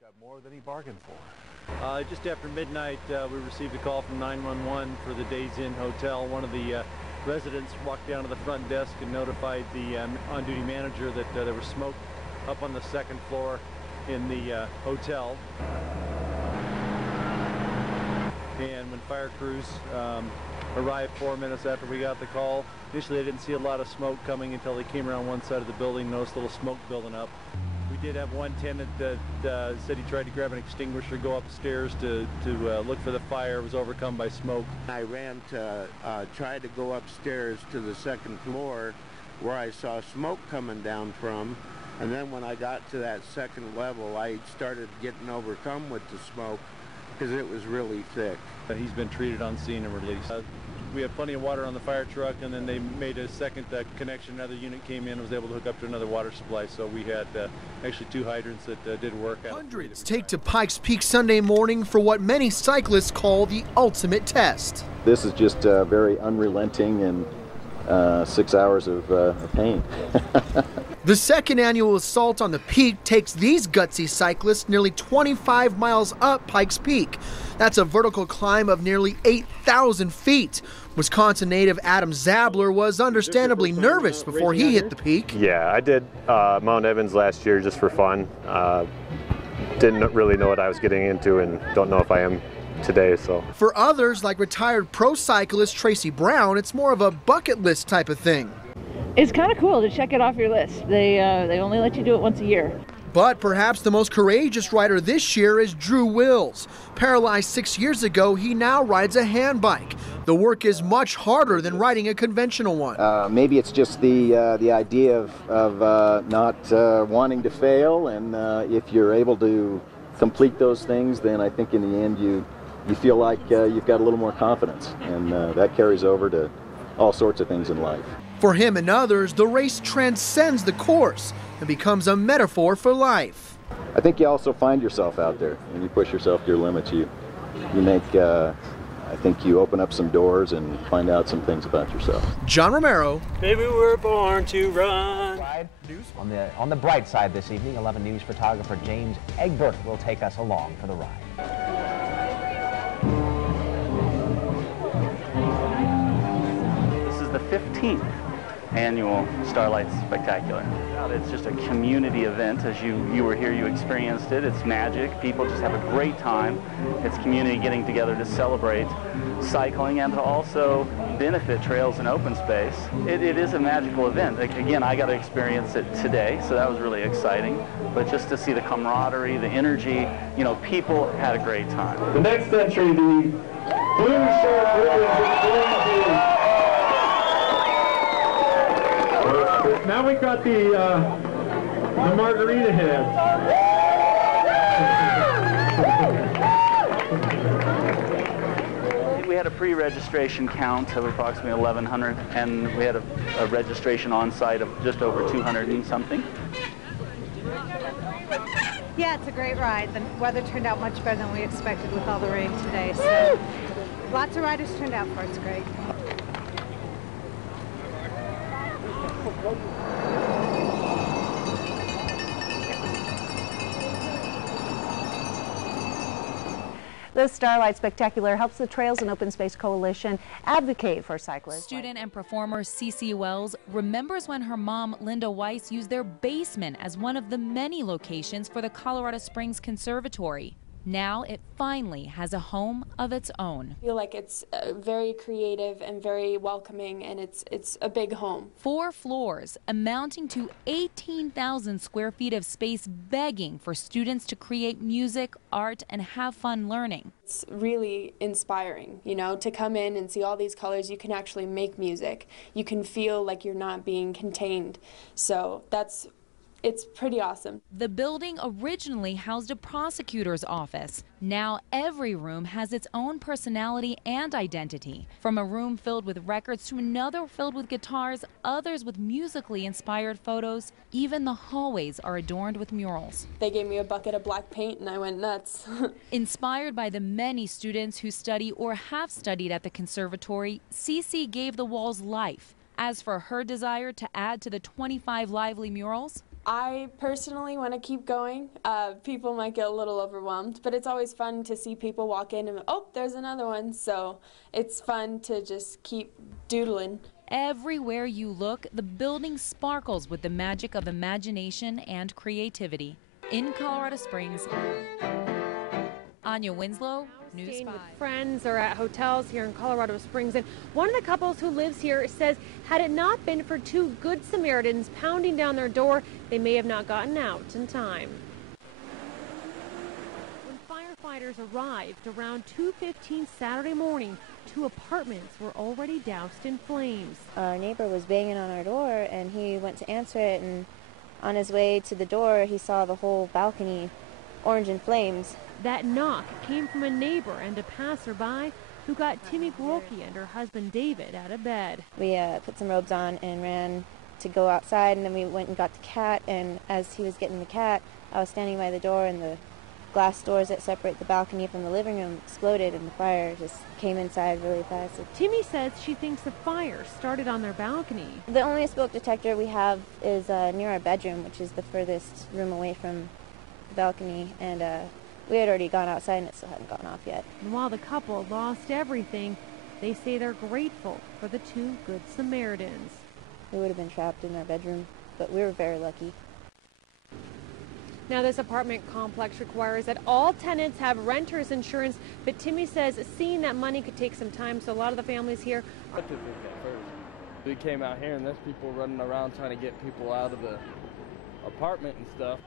Got more than he bargained for. Just after midnight, we received a call from 911 for the Days Inn Hotel. One of the residents walked down to the front desk and notified the on-duty manager that there was smoke up on the second floor in the hotel. And when fire crews arrived 4 minutes after we got the call, initially they didn't see a lot of smoke coming until they came around one side of the building, noticed a little smoke building up. We did have one tenant that said he tried to grab an extinguisher, go upstairs to look for the fire, was overcome by smoke. I ran to try to go upstairs to the second floor where I saw smoke coming down from, and then when I got to that second level, I started getting overcome with the smoke because it was really thick. He's been treated on scene and released. We had plenty of water on the fire truck, and then they made a second connection. Another unit came in and was able to hook up to another water supply, so we had actually 2 hydrants that did work. Hundreds take to Pikes Peak Sunday morning for what many cyclists call the ultimate test. This is just very unrelenting and 6 hours of pain. The second annual assault on the peak takes these gutsy cyclists nearly 25 miles up Pikes Peak. That's a vertical climb of nearly 8,000 feet. Wisconsin native Adam Zabler was understandably nervous before he hit the peak. Yeah, I did Mount Evans last year just for fun. Didn't really know what I was getting into and don't know if I am today. So for others, like retired pro cyclist Tracy Brown, it's more of a bucket list type of thing. It's kind of cool to check it off your list. They only let you do it once a year. But perhaps the most courageous rider this year is Drew Wills. Paralyzed 6 years ago, he now rides a hand bike. The work is much harder than riding a conventional one. Maybe it's just the idea of not wanting to fail, and if you're able to complete those things, then I think in the end you feel like you've got a little more confidence, and that carries over to all sorts of things in life. For him and others, the race transcends the course and becomes a metaphor for life. I think you also find yourself out there. When you push yourself to your limits, you make, I think you open up some doors and find out some things about yourself. John Romero. Maybe we're born to run. On the bright side this evening, 11 News photographer James Egbert will take us along for the ride. This is the 15th annual Starlight Spectacular. It's just a community event. As you were here, you experienced it. It's magic. People just have a great time. It's community getting together to celebrate cycling and to also benefit trails and open space. It is a magical event. Again, I got to experience it today, so that was really exciting. But just to see the camaraderie, the energy, people had a great time. The next entry, the blue shirt ribbons. Now we got the margarita heads. We had a pre-registration count of approximately 1,100, and we had a registration on site of just over 200 and something. Yeah, it's a great ride. The weather turned out much better than we expected with all the rain today, so lots of riders turned out for it. It's great. The Starlight Spectacular helps the Trails and Open Space Coalition advocate for cyclists. Student and performer Cece Wells remembers when her mom, Linda Weiss, used their basement as one of the many locations for the Colorado Springs Conservatory. Now it finally has a home of its own. I feel like it's very creative and very welcoming, and it's a big home. 4 floors amounting to 18,000 square feet of space begging for students to create music, art, and have fun learning. It's really inspiring, to come in and see all these colors. You can actually make music. You can feel like you're not being contained. So it's pretty awesome. The building originally housed a prosecutor's office. Now every room has its own personality and identity. From a room filled with records to another filled with guitars, others with musically inspired photos. Even the hallways are adorned with murals. They gave me a bucket of black paint and I went nuts. Inspired by the many students who study or have studied at the conservatory, Cece gave the walls life. As for her desire to add to the 25 lively murals, I personally want to keep going. People might get a little overwhelmed, but it's always fun to see people walk in and, oh, there's another one. So it's fun to just keep doodling. Everywhere you look, the building sparkles with the magic of imagination and creativity. In Colorado Springs, Anya Winslow, News 5. Staying with friends or at hotels here in Colorado Springs, and one of the couples who lives here says had it not been for two good Samaritans pounding down their door, they may have not gotten out in time. When firefighters arrived around 2:15 Saturday morning, 2 apartments were already doused in flames. Our neighbor was banging on our door, and he went to answer it, and on his way to the door, he saw the whole balcony orange in flames. That knock came from a neighbor and a passerby who got Timmy Brokey and her husband David out of bed. We put some robes on and ran to go outside, and then we went and got the cat, and as he was getting the cat, I was standing by the door, and the glass doors that separate the balcony from the living room exploded, and the fire just came inside really fast. Timmy says she thinks the fire started on their balcony. The only smoke detector we have is near our bedroom, which is the furthest room away from the balcony, and we had already gone outside and it still hadn't gone off yet. And while the couple lost everything, they say they're grateful for the 2 good Samaritans. We would have been trapped in our bedroom, but we were very lucky. Now, this apartment complex requires that all tenants have renter's insurance, but Timmy says seeing that money could take some time, so a lot of the families here are... We came out here and there's people running around trying to get people out of the apartment and stuff.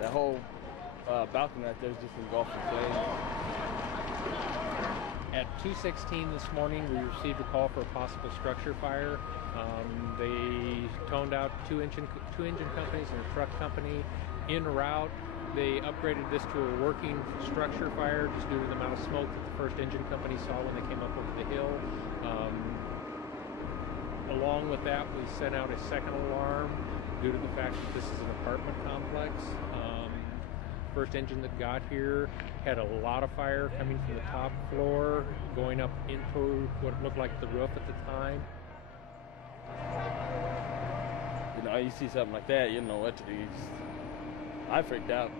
That whole balcony right there is just engulfed in flames. At 2:16 this morning, we received a call for a possible structure fire. They toned out two engine companies and a truck company. En route, they upgraded this to a working structure fire just due to the amount of smoke that the first engine company saw when they came up over the hill. Along with that, we sent out a second alarm due to the fact that this is an apartment complex. First engine that got here had a lot of fire coming from the top floor, going up into what looked like the roof at the time. You know, you see something like that, you know what to do. I freaked out.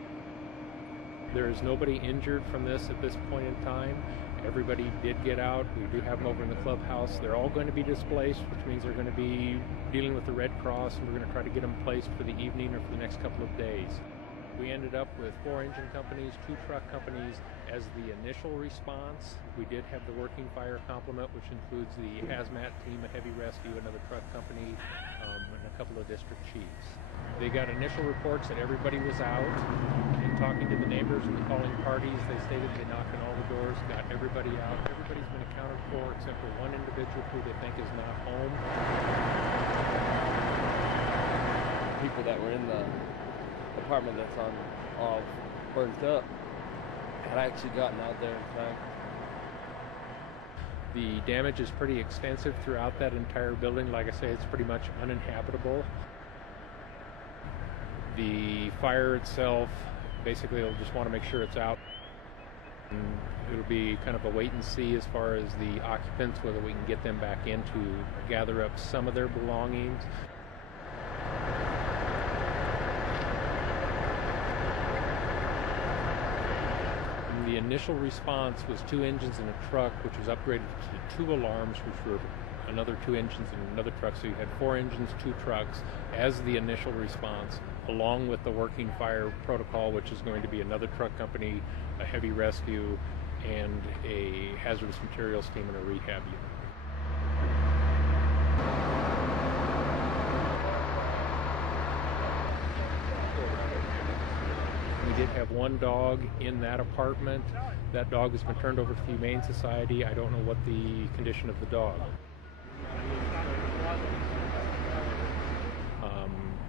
There is nobody injured from this at this point in time. Everybody did get out. We do have them over in the clubhouse. They're all going to be displaced, which means they're going to be dealing with the Red Cross, and we're going to try to get them placed for the evening or for the next couple of days. We ended up with 4 engine companies, 2 truck companies as the initial response. We did have the working fire complement, which includes the hazmat team, a heavy rescue, another truck company, and a couple of district chiefs. They got initial reports that everybody was out. In talking to the neighbors and the calling parties, they stated they knocked on all the doors, got everybody out. Everybody's been accounted for except for one individual who they think is not home. People that were in the apartment that's all burnt up had actually gotten out there in time. The damage is pretty extensive throughout that entire building. Like I say, it's pretty much uninhabitable. The fire itself, basically they'll just want to make sure it's out. And it'll be kind of a wait and see as far as the occupants, whether we can get them back in to gather up some of their belongings. The initial response was 2 engines and a truck, which was upgraded to 2 alarms, which were another 2 engines and another truck. So you had 4 engines, 2 trucks as the initial response, along with the working fire protocol, which is going to be another truck company, a heavy rescue, and a hazardous materials team and a rehab unit. We did have 1 dog in that apartment. That dog has been turned over to the Humane Society. I don't know what the condition of the dog.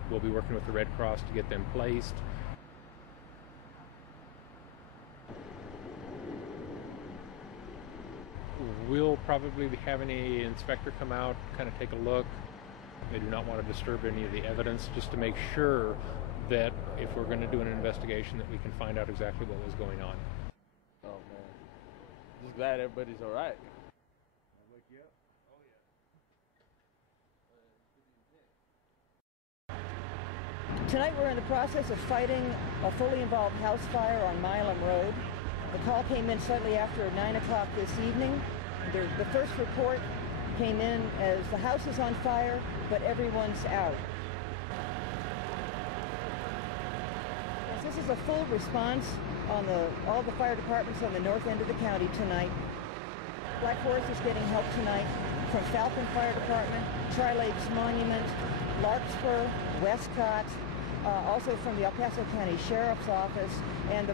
We'll be working with the Red Cross to get them placed. We'll probably be having an inspector come out, kind of take a look. They do not want to disturb any of the evidence, just to make sure that if we're going to do an investigation that we can find out exactly what was going on. Oh man, just glad everybody's all right. Tonight we're in the process of fighting a fully involved house fire on Milam Road. The call came in slightly after 9 o'clock this evening. The first report came in as the house is on fire, but everyone's out. Yes, this is a full response on all the fire departments on the north end of the county tonight. Black Forest is getting help tonight from Falcon Fire Department, Tri-Lakes Monument, Larkspur, Westcott, also from the El Paso County Sheriff's Office, and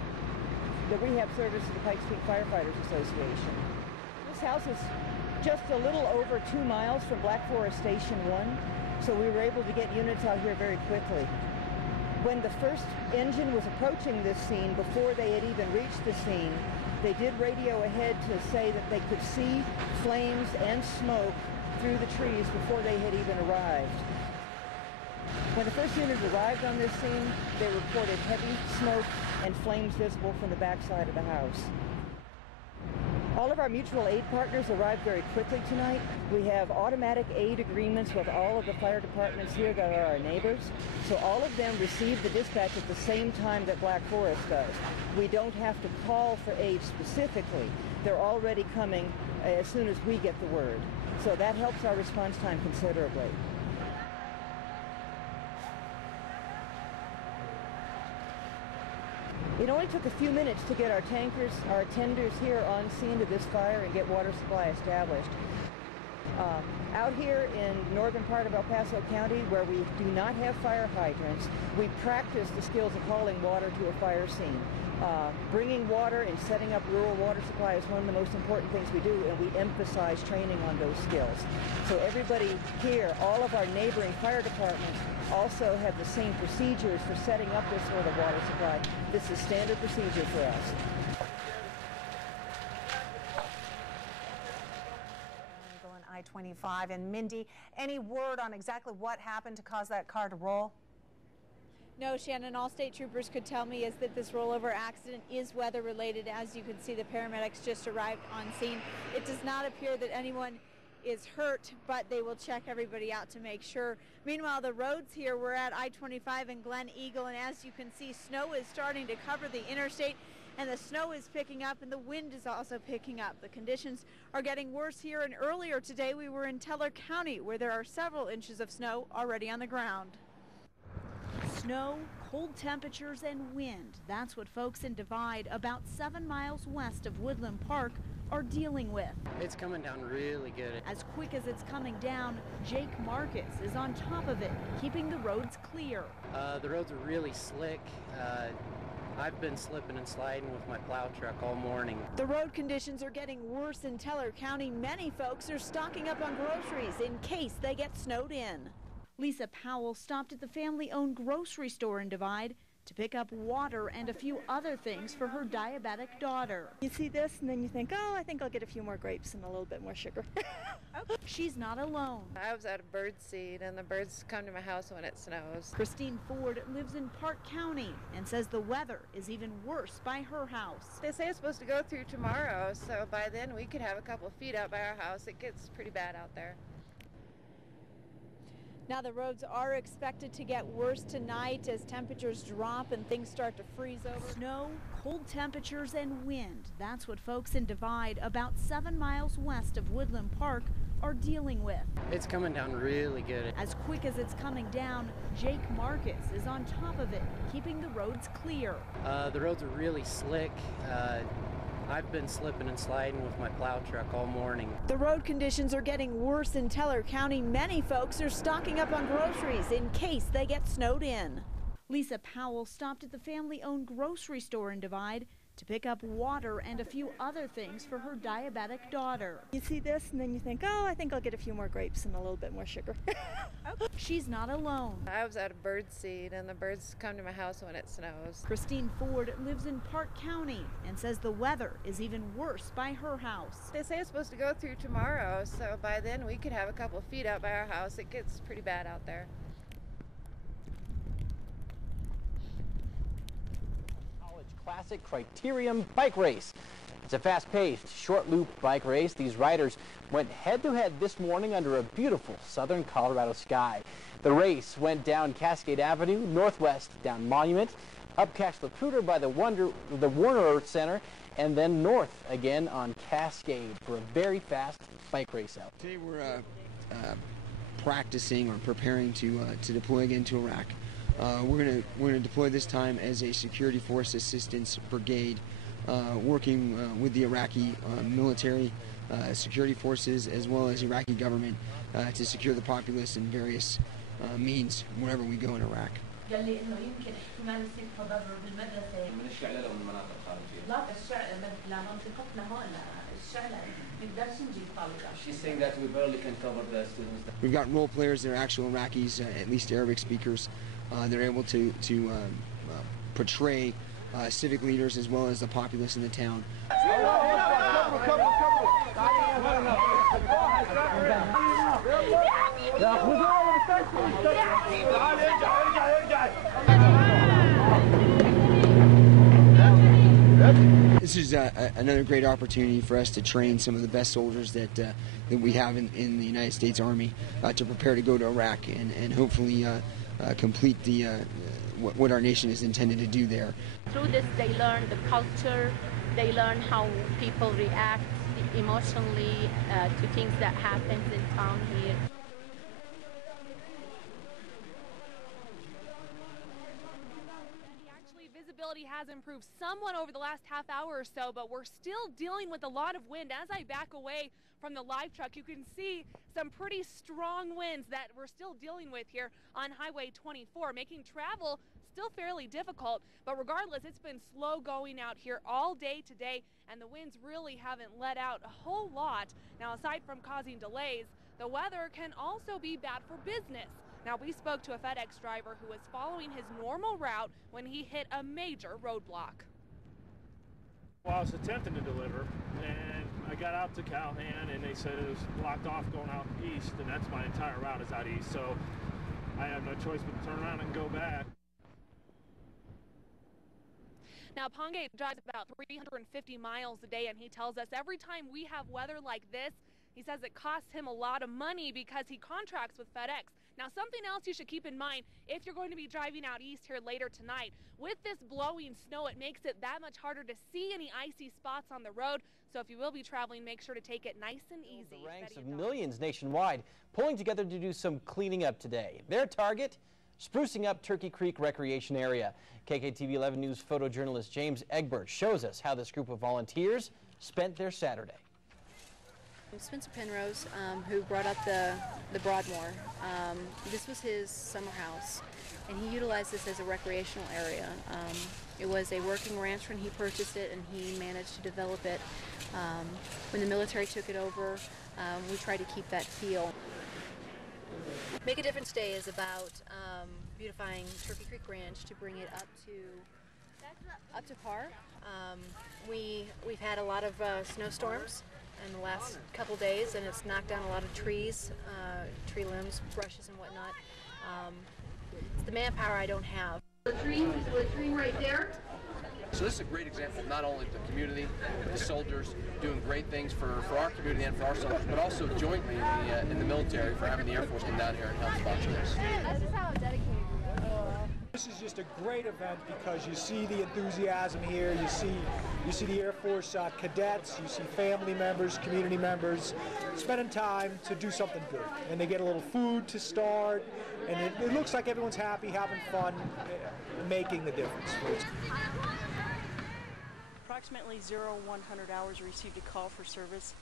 the rehab service of the Pikes Peak Firefighters Association. This house is just a little over 2 miles from Black Forest Station 1, so we were able to get units out here very quickly. When the first engine was approaching this scene, before they had even reached the scene, they did radio ahead to say that they could see flames and smoke through the trees before they had even arrived. When the first unit arrived on this scene, they reported heavy smoke and flames visible from the backside of the house. All of our mutual aid partners arrived very quickly tonight. We have automatic aid agreements with all of the fire departments here that are our neighbors. So all of them receive the dispatch at the same time that Black Forest does. We don't have to call for aid specifically. They're already coming as soon as we get the word. So that helps our response time considerably. It only took a few minutes to get our tenders here on scene to this fire and get water supply established. Out here in northern part of El Paso County, where we do not have fire hydrants, we practice the skills of hauling water to a fire scene. Bringing water and setting up rural water supply is one of the most important things we do, and we emphasize training on those skills. So everybody here, all of our neighboring fire departments, also have the same procedures for setting up this sort of water supply. This is standard procedure for us. On I-25. And Mindy, any word on exactly what happened to cause that car to roll? No, Shannon, all state troopers could tell me is that this rollover accident is weather related. As you can see, the paramedics just arrived on scene. It does not appear that anyone is hurt, but they will check everybody out to make sure. Meanwhile, the roads here, we're at I-25 and Glen Eagle, and as you can see, snow is starting to cover the interstate, and the snow is picking up and the wind is also picking up. The conditions are getting worse here, and earlier today we were in Teller County, where there are several inches of snow already on the ground. Snow, cold temperatures, and wind. That's what folks in Divide, about 7 miles west of Woodland Park, are dealing with. It's coming down really good. As quick as it's coming down, Jake Marcus is on top of it, keeping the roads clear. The roads are really slick. I've been slipping and sliding with my plow truck all morning. The road conditions are getting worse in Teller County. Many folks are stocking up on groceries in case they get snowed in. Lisa Powell stopped at the family-owned grocery store in Divide to pick up water and a few other things for her diabetic daughter. You see this and then you think, oh, I think I'll get a few more grapes and a little bit more sugar. She's not alone. I was at a bird seed and the birds come to my house when it snows. Christine Ford lives in Park County and says the weather is even worse by her house. They say it's supposed to go through tomorrow, so by then we could have a couple of feet out by our house. It gets pretty bad out there. Now the roads are expected to get worse tonight as temperatures drop and things start to freeze over. Snow, cold temperatures, and wind. That's what folks in Divide, about 7 miles west of Woodland Park, are dealing with. It's coming down really good. As quick as it's coming down, Jake Marcus is on top of it, keeping the roads clear. The roads are really slick. I've been slipping and sliding with my plow truck all morning. The road conditions are getting worse in Teller County. Many folks are stocking up on groceries in case they get snowed in. Lisa Powell stopped at the family-owned grocery store in Divide to pick up water and a few other things for her diabetic daughter. You see this and then you think, oh, I think I'll get a few more grapes and a little bit more sugar. She's not alone. I was at a bird seed and the birds come to my house when it snows. Christine Ford lives in Park County and says the weather is even worse by her house. They say it's supposed to go through tomorrow, so by then we could have a couple of feet out by our house. It gets pretty bad out there. Classic Criterium bike race. It's a fast-paced, short-loop bike race. These riders went head-to-head this morning under a beautiful southern Colorado sky. The race went down Cascade Avenue, northwest down Monument, up Cache Lacruder by the Warner Earth Center, and then north again on Cascade for a very fast bike race out. Today we're practicing or preparing to deploy again to Iraq. We're gonna deploy this time as a security force assistance brigade, working with the Iraqi military, security forces, as well as Iraqi government to secure the populace in various means wherever we go in Iraq. She's saying that we barely can cover the students. We've got role players that are actual Iraqis, at least Arabic speakers. They're able to portray civic leaders as well as the populace in the town. This is another great opportunity for us to train some of the best soldiers that we have in the United States Army to prepare to go to Iraq and hopefully complete what our nation is intended to do there. Through this, they learn the culture, they learn how people react emotionally to things that happen in town here. Visibility has improved somewhat over the last half hour or so, but we're still dealing with a lot of wind. As I back away from the live truck, you can see some pretty strong winds that we're still dealing with here on Highway 24, making travel still fairly difficult. But regardless, it's been slow going out here all day today, and the winds really haven't let out a whole lot. Now, aside from causing delays, the weather can also be bad for business. Now, we spoke to a FedEx driver who was following his normal route when he hit a major roadblock. Well, I was attempting to deliver, and I got out to Callahan, and they said it was blocked off going out east, and that's my entire route is out east, so I have no choice but to turn around and go back. Now, Pongate drives about 350 miles a day, and he tells us every time we have weather like this, he says it costs him a lot of money because he contracts with FedEx. Now, something else you should keep in mind if you're going to be driving out east here later tonight. With this blowing snow, it makes it that much harder to see any icy spots on the road. So if you will be traveling, make sure to take it nice and easy. The ranks of millions nationwide pulling together to do some cleaning up today. Their target, sprucing up Turkey Creek Recreation Area. KKTV 11 News photojournalist James Egbert shows us how this group of volunteers spent their Saturday. Spencer Penrose, who brought up the Broadmoor. This was his summer house, and he utilized this as a recreational area. It was a working ranch when he purchased it, and he managed to develop it. When the military took it over, we tried to keep that feel. Make a Difference Day is about beautifying Turkey Creek Ranch to bring it up to par. We've had a lot of snowstorms in the last couple days, and it's knocked down a lot of trees, tree limbs, brushes and whatnot. It's the manpower I don't have. The tree right there. So this is a great example of not only the community, the soldiers doing great things for our community and for our soldiers, but also jointly in the military for having the Air Force come down here and help sponsor this. This is how dedicated we are. This is just a great event because you see the enthusiasm here. You see the Air Force cadets. You see family members, community members spending time to do something good, and they get a little food to start, and it looks like everyone's happy, having fun, making the difference. Approximately 0100 hours received a call for service.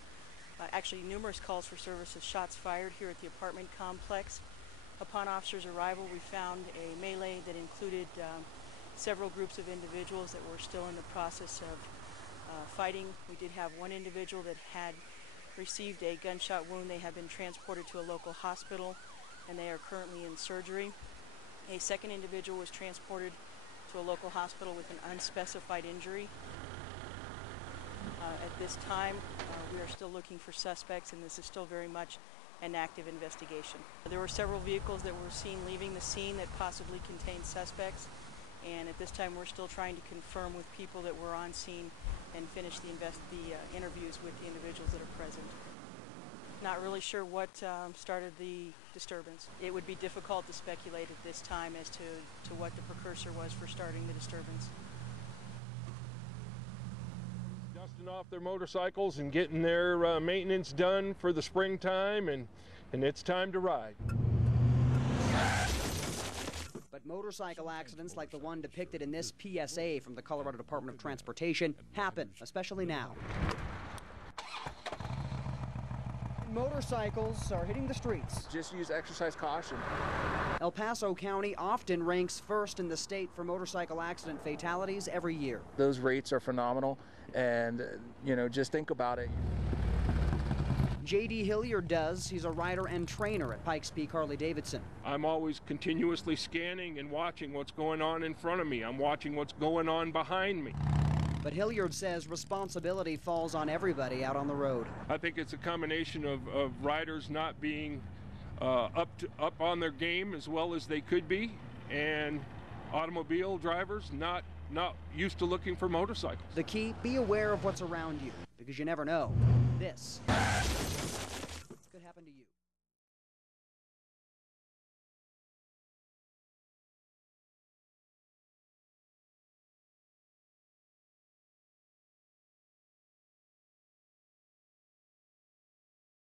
Actually, numerous calls for service of shots fired here at the apartment complex. Upon officers' arrival, we found a melee that included several groups of individuals that were still in the process of fighting. We did have one individual that had received a gunshot wound. They have been transported to a local hospital, and they are currently in surgery. A second individual was transported to a local hospital with an unspecified injury. At this time, we are still looking for suspects, and this is still very much an active investigation. There were several vehicles that were seen leaving the scene that possibly contained suspects, and at this time we're still trying to confirm with people that were on scene and finish the interviews with the individuals that are present. Not really sure what started the disturbance. It would be difficult to speculate at this time as to what the precursor was for starting the disturbance. Dusting off their motorcycles and getting their maintenance done for the springtime, and it's time to ride. But motorcycle accidents like the one depicted in this PSA from the Colorado Department of Transportation happen, especially now. Motorcycles are hitting the streets. Just use exercise caution. El Paso County often ranks first in the state for motorcycle accident fatalities every year. Those rates are phenomenal, and just think about it. J.D. Hilliard does. He's a rider and trainer at Pikes Peak Harley-Davidson. I'm always continuously scanning and watching what's going on in front of me. I'm watching what's going on behind me. But Hilliard says responsibility falls on everybody out on the road. I think it's a combination of riders not being up on their game as well as they could be, and automobile drivers not used to looking for motorcycles. The key, be aware of what's around you, because you never know. This could happen to you.